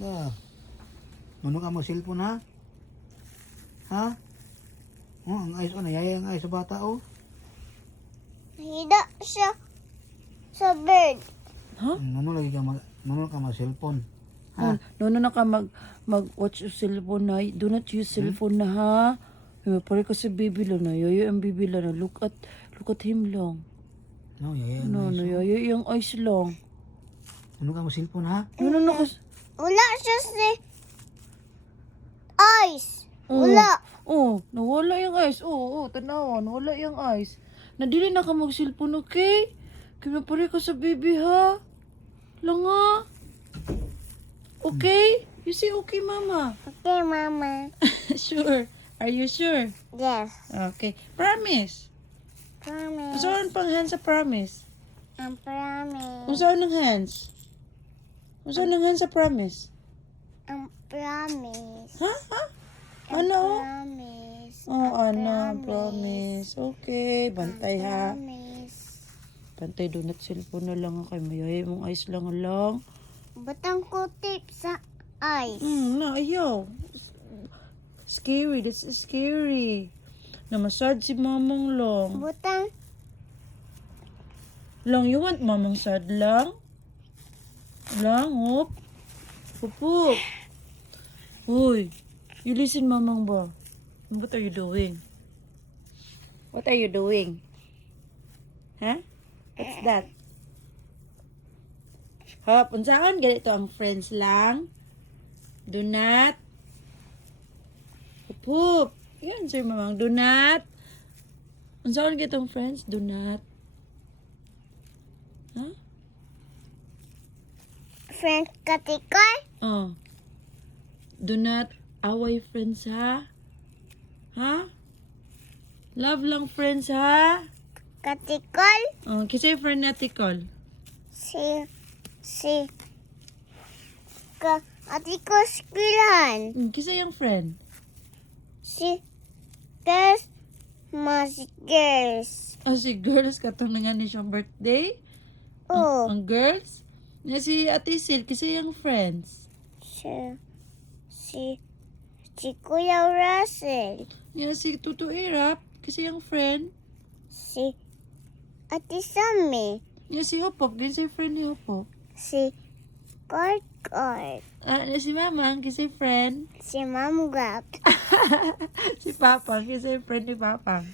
Ba. Ano ka mo cellphone ha? Ha? Oh, ang ayos oh, nayaya ang ayos sa bata oh. Hida siya sa bed. Ha? Ano ka mo cellphone? Oh, no na ka mag-watch yung cellphone na. Do not use cellphone na ha. Pare kasi baby lang na. Yoyo ang baby lang na. Look at him lang. No, yaya ang No, ayos. no, yoyo yung eyes lang. Ano ka mo cellphone ha? No ka. Wala siya si ice. Oh. Wala. Oh, nawala yung eyes. Oh, tanawan. Nawala yung eyes. Nadili na ka mag-cellphone, okay? Kaya pare ka sa baby ha. Lang ha. Okay? You say okay, mama. Okay, Mama. Sure. Are you sure? Yes. Okay. Promise. Promise. Saan pang hands sa promise? I promise. Saan ng hands? Saan ng hands sa promise? I promise. Ha? I Ano? promise. Oh, I ano? Promise. Okay. Bantay ha. Promise. Bantay doon at cellphone na lang kay mayay mong eyes lang lang. Butang ko tip sa ice. Na, ayaw. Scary. That's scary. Namasad si mamang long. Butang Long, you want mamang sad lang? Lang, hop. Pupuk. Uy, you listen mamang ba? What are you doing? What are you doing? Huh? What's that? Hop, unsaan ganito ang friends lang? Do not. Pupuk. Yan, sir mamang. Do not. Unsaan ganito ang friends? Do not. Huh? friend katikay. Oh. Do not away friends ha? Ha? Love lang friends ha? Katikol. Oh, kisay friend natin call. Si ati ko skillan. Kisay yung friend. Si girls mas girls. Oh, si girls katong na nga ni siyang birthday. Oh, Ang girls. Nga si Ate Sil, kisay yung friends. si Kuya Russell. Nga si Tutu Irap, kisay yung friend. Si Ate Sammy. Nga si Hopop, kisay friend ni Hopop. Si Kort. Nga si Mamang, kisay friend. Si Mom Gap. Si Papang, kisay friend ni Papang.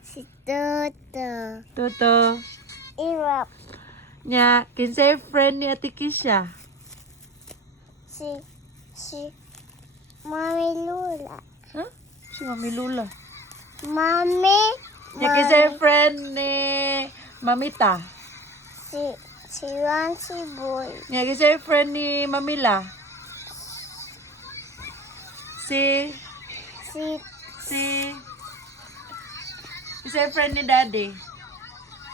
Si Toto. Tuto. Irap. Nya, kinsay friend ni Ate Kisha. Si Mami Lula. Ha? Si Mami Lula. Mami. Nya, kinsay friend ni Mamita. Si Rancy Boy. Nya, kinsay friend ni Mamila. Si kinsay friend ni Daddy.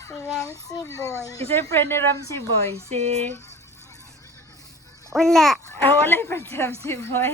Si Rancy Boy. Kinsay friend ni Ramsey Boy. Si Wala. wala yung friend si Ramsey Boy.